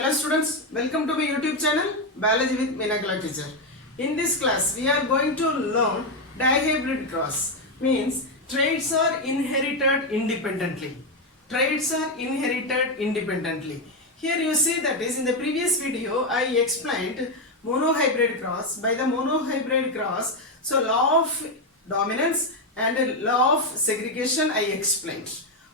Hello students, welcome to my YouTube channel Biology with Meenakala teacher. In this class we are going to learn dihybrid cross, means traits are inherited independently. Traits are inherited independently. Here you see that is in the previous video I explained monohybrid cross. By the monohybrid cross, so law of dominance and law of segregation I explained.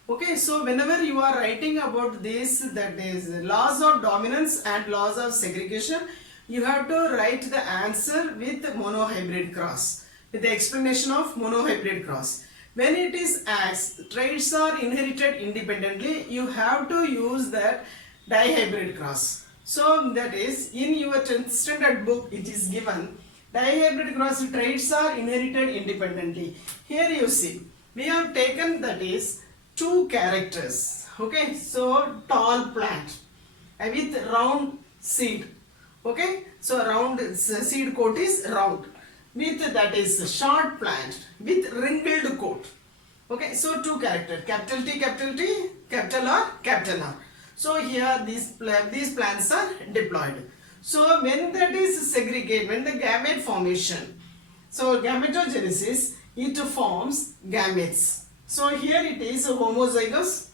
Okay, so whenever you are writing about this, that is laws of dominance and laws of segregation, you have to write the answer with monohybrid cross, with the explanation of monohybrid cross. When it is asked traits are inherited independently, you have to use that dihybrid cross. So that is in your 10th standard book it is given dihybrid cross traits are inherited independently. Here you see we have taken that is two characters. Okay, so tall plant with round seed. Okay, so round seed coat is round, with that is short plant with wrinkled coat. Okay, so two characters, capital T, capital R, capital R. So here these plants are diploid. So when that is segregate, when the gamete formation, so gametogenesis, it forms gametes. So here it is homozygous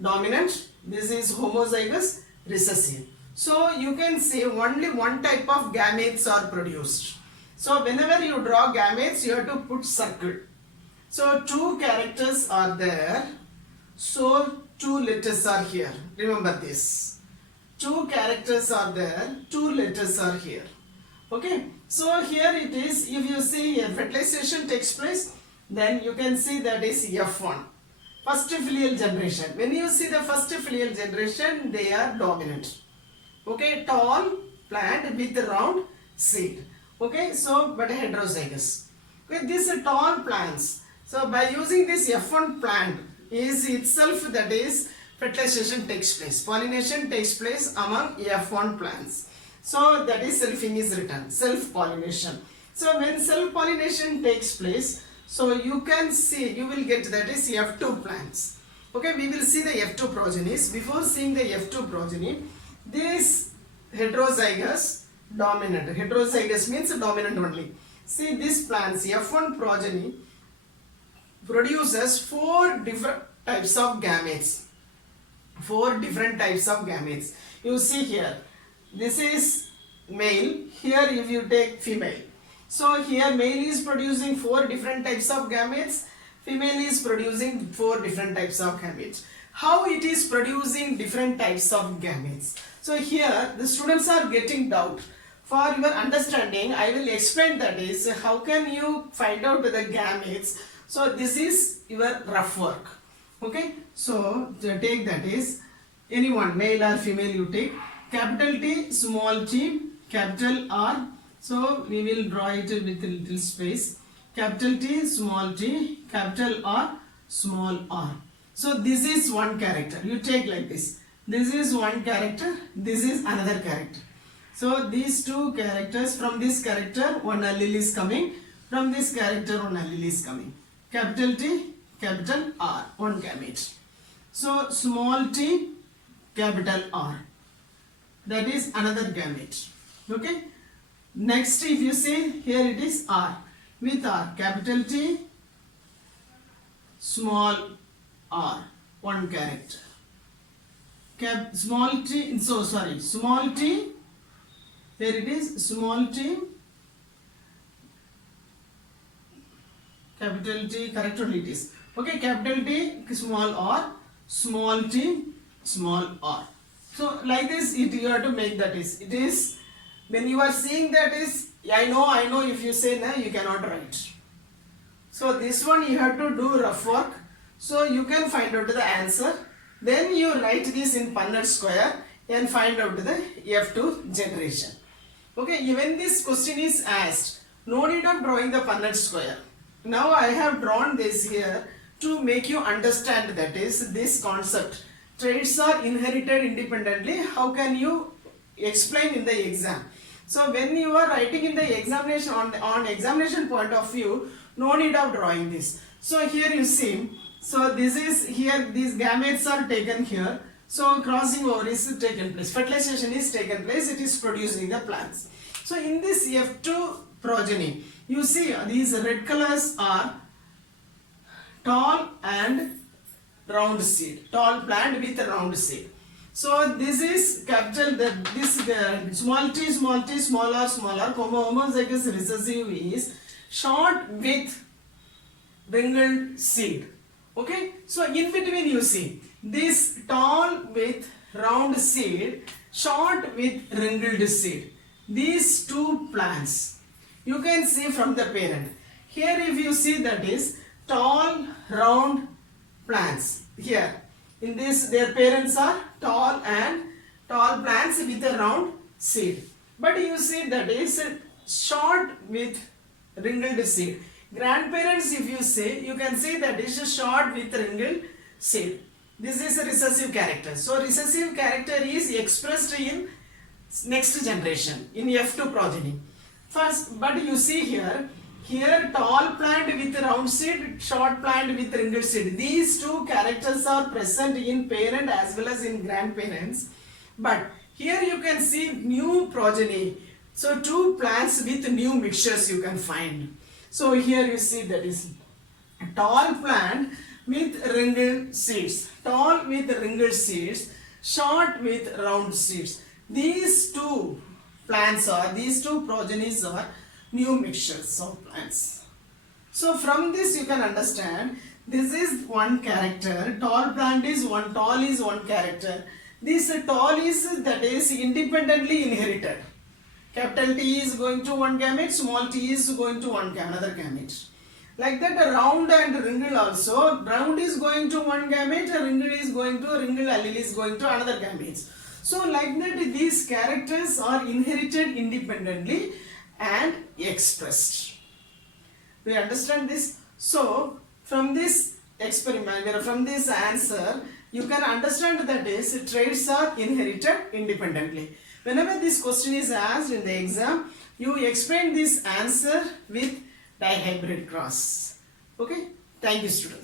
dominant, this is homozygous recessive. So you can see only one type of gametes are produced. So whenever you draw gametes, you have to put circle. So two characters are there, so two letters are here. Remember this. Two characters are there, two letters are here. Okay, so here it is, if you see here fertilization takes place, then you can see that is F1, first filial generation. When you see the first filial generation, they are dominant. Okay, tall plant with round seed. Okay, so but heterozygous. Okay, these tall plants. So by using this F1 plant is itself, that is fertilization takes place, pollination takes place among F1 plants. So that is selfing is written, self-pollination. So when self-pollination takes place, so you can see, you will get that is F2 plants. Okay, we will see the F2 progenies. Before seeing the F2 progeny, this heterozygous dominant, heterozygous means dominant only. See this plants, F1 progeny produces four different types of gametes. Four different types of gametes. You see here, this is male, here if you take female. So here male is producing four different types of gametes, female is producing four different types of gametes. How it is producing different types of gametes? So here the students are getting doubt. For your understanding, I will explain that is how can you find out the gametes. So this is your rough work. Okay, so to take that is anyone, male or female, you take capital T, small t, capital R. So we will draw it with a little space. Capital T, small t, capital R, small r. So this is one character. You take like this. This is one character. This is another character. So these two characters, from this character one allele is coming. From this character one allele is coming. Capital T, capital R, one gamete. So small t, capital R. That is another gamete. Okay. Next, if you see here it is R, with R, capital T, small r, one character. Small t, so sorry, small t, here it is small t, capital T, correct only it is. Okay, capital T, small r, small t, small r. So like this you have to make that is, it is, when you are seeing that is, I know, if you say no, you cannot write. So this one you have to do rough work. So you can find out the answer. Then you write this in Punnett square and find out the F2 generation. Okay, when this question is asked, no need of drawing the Punnett square. Now I have drawn this here to make you understand that is this concept. Traits are inherited independently. How can you explain in the exam? So when you are writing in the examination, on examination point of view, no need of drawing this. So here you see, so this is here, these gametes are taken here. So crossing over is taken place. Fertilization is taken place. It is producing the plants. So in this F2 progeny, you see these red colors are tall and round seed. Tall plant with a round seed. So this is capital, small t, smaller, homozygous recessive is short with wrinkled seed. Okay, so in between you see this tall with round seed, short with wrinkled seed. These two plants you can see from the parent. Here if you see, that is tall round plants. Here in this their parents are tall plants with a round seed. But you see that is short with wrinkled seed. Grandparents, if you say, you can see that is short with wrinkled seed. This is a recessive character. So recessive character is expressed in next generation in F2 progeny. First, but you see here tall plant with round seed, short plant with wrinkled seed. These two characters are present in parent as well as in grandparents. But here you can see new progeny. So two plants with new mixtures you can find. So here you see that is a tall plant with wrinkled seeds, tall with wrinkled seeds, short with round seeds. These two plants these two progenies are new mixtures of plants. So from this you can understand this is one character. Tall plant is one, tall is one character. This tall is that is independently inherited. Capital T is going to one gamete, small t is going to another gamete. Like that round and wrinkled also, round is going to one gamete, wrinkled allele is going to another gametes. So like that these characters are inherited independently and expressed. Do you understand this? So from this experiment, from this answer, you can understand that is traits are inherited independently. Whenever this question is asked in the exam, you explain this answer with dihybrid cross. Okay? Thank you, students.